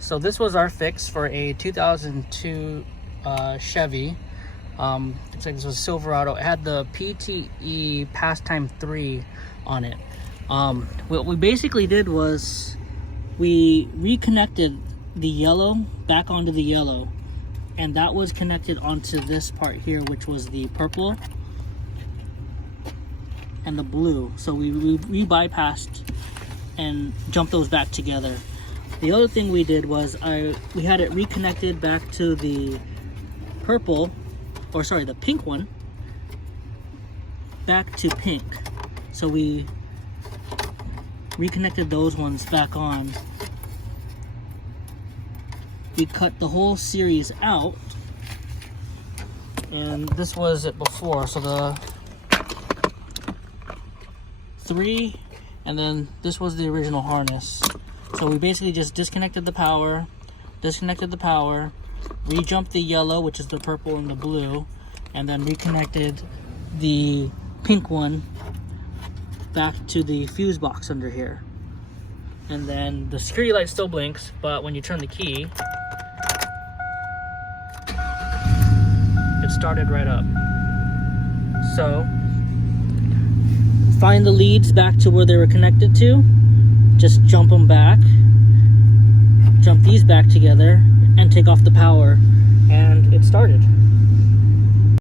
So this was our fix for a 2002 Chevy. Looks like this was Silverado. It had the PTE Pastime 3 on it. What we basically did was we reconnected the yellow back onto the yellow, and that was connected onto this part here, which was the purple and the blue. So we bypassed and jumped those back together. The other thing we did was we had it reconnected back to the purple, or sorry, the pink one, back to pink. So we reconnected those ones back on. We cut the whole series out, and this was it before. So the 3, and then this was the original harness. So we basically just disconnected the power, re-jumped the yellow, which is the purple and the blue, and then reconnected the pink one back to the fuse box under here. And then the security light still blinks, but when you turn the key, it started right up. So find the leads back to where they were connected to, just jump them back, jump these back together, and take off the power, and it started.